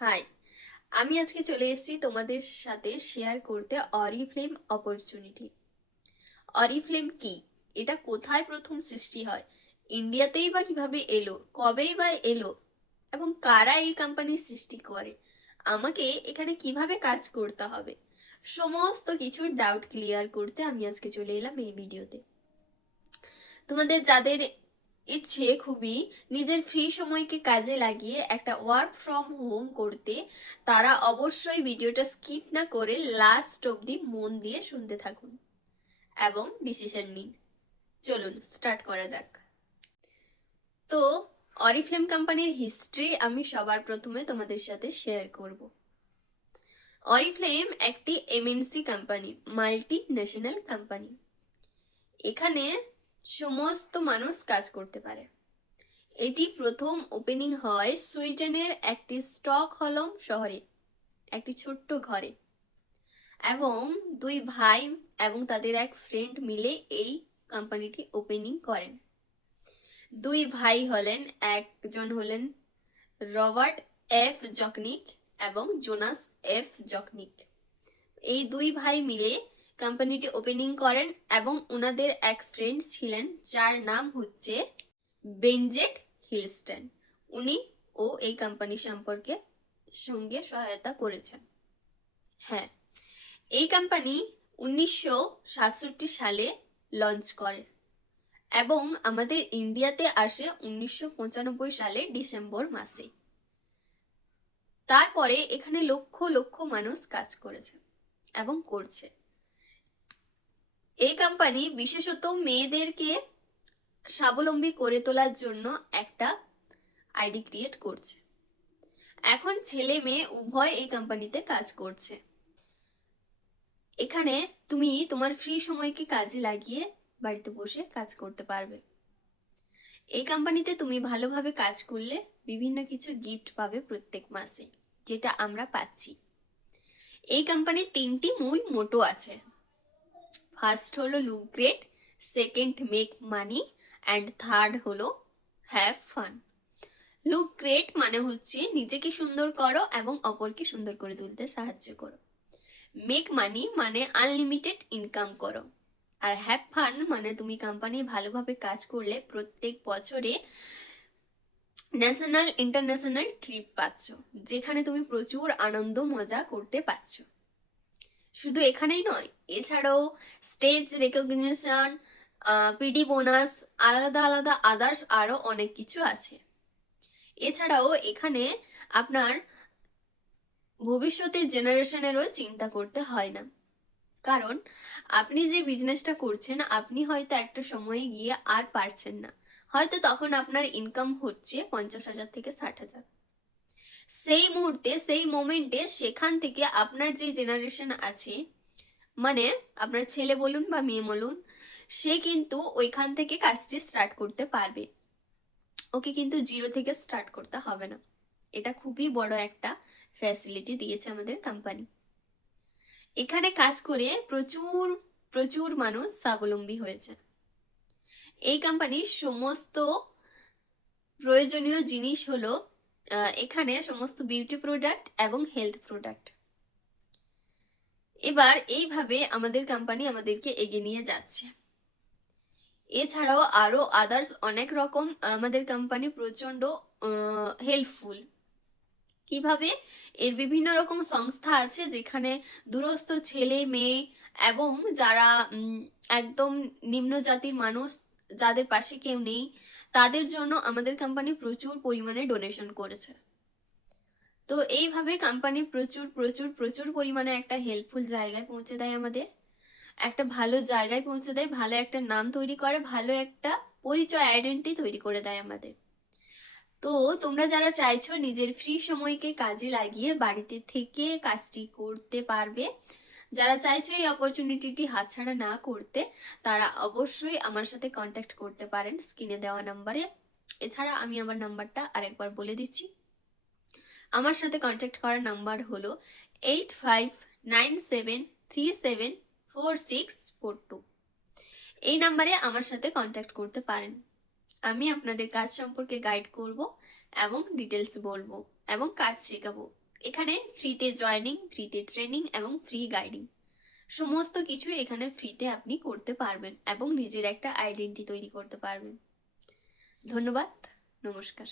High, আমি আজকে চলে এসেছি তোমাদের সাথে শেয়ার করতে অরিফ্লেম অপরচুনিটি। অরিফ্লেম কি? এটা কোথায় প্রথম সৃষ্টি হয়, ইন্ডিয়াতেই বা কিভাবে এলো, কবেই বা এলো, এবং কারা এই কোম্পানির সৃষ্টি করে, আমাকে এখানে কিভাবে কাজ করতে হবে, সমস্ত কিছুর ডাউট ক্লিয়ার করতে আমি আজকে চলে এলাম এই ভিডিওতে। তোমাদের যাদের ইচ্ছে খুবই নিজের ফ্রি সময়কে কাজে লাগিয়ে একটা ওয়ার্ক ফ্রম হোম করতে, তারা অবশ্যই ভিডিওটা স্কিপ না করে লাস্ট অবধি মন দিয়ে শুনতে থাকুন এবং ডিসিশন নিন। চলুন স্টার্ট করা যাক। তো অরিফ্লেম কোম্পানির হিস্ট্রি আমি সবার প্রথমে তোমাদের সাথে শেয়ার করব। অরিফ্লেম একটি MNC company, multi national company. এখানে সমস্ত মানুষ কাজ করতে পারে। এটি প্রথম ওপেনিং হয় সুইডেনের একটি স্টকহোলম শহরে, একটি ছোট্ট ঘরে, এবং দুই ভাই এবং তাদের এক ফ্রেন্ড মিলে এই কোম্পানিটি ওপেনিং করেন। দুই ভাই হলেন, একজন হলেন রবার্ট এফ জকনিক এবং জোনাস এফ জকনিক। এই দুই ভাই মিলে কোম্পানিটি ওপেনিং করেন এবং ওনাদের এক ফ্রেন্ড ছিলেন যার নাম হচ্ছে বেনজেট হিলস্টন। উনি এই কোম্পানি সম্পর্কে সঙ্গে সহায়তা করেছেন। হ্যাঁ, এই কোম্পানি 1967 সালে লঞ্চ করে এবং আমাদের ইন্ডিয়াতে আসে 1995 সালে ডিসেম্বর মাসে। তারপরে এখানে লক্ষ লক্ষ মানুষ কাজ করেছে এবং করছে। এই কোম্পানি বিশেষত মেয়েদেরকে স্বাবলম্বী করে তোলার জন্য একটা আইডি ক্রিয়েট করছে। এখন ছেলে মেয়ে উভয় এই কোম্পানিতে কাজ করছে। এখানে তুমি তোমার ফ্রি সময়কে কাজে লাগিয়ে বাড়িতে বসে কাজ করতে পারবে। এই কোম্পানিতে তুমি ভালোভাবে কাজ করলে বিভিন্ন কিছু গিফট পাবে প্রত্যেক মাসে, যেটা আমরা পাচ্ছি। এই কোম্পানির 3টি মূল মোটো আছে। ফার্স্ট হলো look great, second make money, and third হলো হ্যাভ ফান। লুক গ্রেট মানে হচ্ছে নিজেকে সুন্দর করো এবং অপরকে সুন্দর করে তুলতে সাহায্য করো। মেক মানি মানে আনলিমিটেড ইনকাম করো। আর হ্যাভ ফান মানে তুমি কোম্পানি ভালোভাবে কাজ করলে প্রত্যেক বছরে ন্যাশনাল ইন্টারন্যাশনাল ট্রিপ পাচ্ছ, যেখানে তুমি প্রচুর আনন্দ মজা করতে পারছ। শুধু এখানেই নয়, এছাড়াও স্টেজ রেকগনিশন, পিডি বোনাস, আলাদা আলাদা আদার্স আরো অনেক কিছু আছে। এছাড়াও এখানে আপনার ভবিষ্যতের জেনারেশনেরও চিন্তা করতে হয় না, কারণ আপনি যে বিজনেসটা করছেন আপনি হয়তো একটা সময়ে গিয়ে আর পারছেন না, হয়তো তখন আপনার ইনকাম হচ্ছে 50,000 থেকে 60,000। সেই মুহূর্তে সেই মোমেন্টে সেখান থেকে আপনার যে জেনারেশন আছে, মানে আপনার ছেলে বলুন বা মেয়ে বলুন, সে কিন্তু ওইখান থেকে কাজটি স্টার্ট করতে পারবে। ওকে কিন্তু জিরো থেকে স্টার্ট করতে হবে না। এটা খুবই বড় একটা ফ্যাসিলিটি দিয়েছে আমাদের কোম্পানি। এখানে কাজ করে প্রচুর প্রচুর মানুষ স্বাবলম্বী হয়েছে। এই কোম্পানির সমস্ত প্রয়োজনীয় জিনিস হলো এখানে সমস্ত বিউটি প্রোডাক্ট এবং হেলথ প্রোডাক্ট। এবার এইভাবে আমাদের কোম্পানি আমাদেরকে এগিয়ে নিয়ে যাচ্ছে। এছাড়াও আরো আদার্স অনেক রকম আমাদের কোম্পানি প্রচন্ড হেল্পফুল। কিভাবে? এর বিভিন্ন রকম সংস্থা আছে যেখানে দূরস্থ ছেলে মেয়ে এবং যারা একদম নিম্ন জাতির মানুষ, যাদের পাশে কেউ নেই, তাদের জন্য আমাদের কোম্পানি প্রচুর পরিমাণে ডোনেশন করেছে। তো এইভাবে কোম্পানি প্রচুর প্রচুর প্রচুর পরিমাণে একটা হেল্পফুল জায়গায় পৌঁছে দেয়, আমাদের একটা ভালো জায়গায় পৌঁছে দেয়, ভালো একটা নাম তৈরি করে, ভালো একটা পরিচয় আইডেন্টি তৈরি করে দেয় আমাদের। তো তোমরা যারা চাইছো নিজের ফ্রি সময়কে কাজে লাগিয়ে বাড়িতে থেকে কাজটি করতে পারবে, যারা চাইছো এই অপরচুনিটিটি হাতছাড়া না করতে, তারা অবশ্যই আমার সাথে কন্ট্যাক্ট করতে পারেন স্ক্রিনে দেওয়া নাম্বারে। এছাড়া আমি আমার নাম্বারটা আরেকবার বলে দিচ্ছি। আমার সাথে কন্ট্যাক্ট করার নাম্বার হলো 8597374642। এই নাম্বারে আমার সাথে কন্ট্যাক্ট করতে পারেন। আমি আপনাদের কাজ সম্পর্কে গাইড করব এবং ডিটেলস বলবো এবং কাজ শেখাবো। এখানে ফ্রিতে জয়নিং, ফ্রিতে ট্রেনিং এবং ফ্রি গাইডিং সমস্ত কিছু এখানে ফ্রিতে আপনি করতে পারবেন এবং নিজের একটা আইডেন্টি তৈরি করতে পারবেন। ধন্যবাদ, নমস্কার।